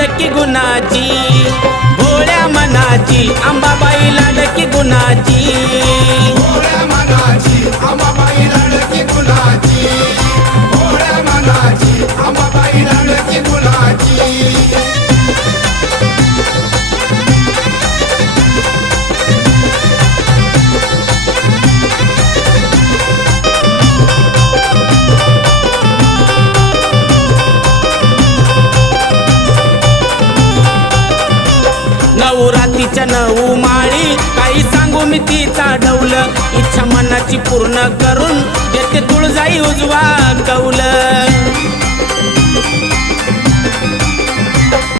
लाडकी गुणाची, भोळ्या मनाची अंबाबाई लाडकी गुणाची, भोळ्या मनाची अंबाबाई लाडकी गुणाची, भोळ्या मनाची अंबाबाई लाडकी गुणाची. नवरात्रीच्या 9 माळी काही सांगू मी तिचा ढवल, इच्छा मनाची पूर्ण करून देते तुळजाई उजवा कौल.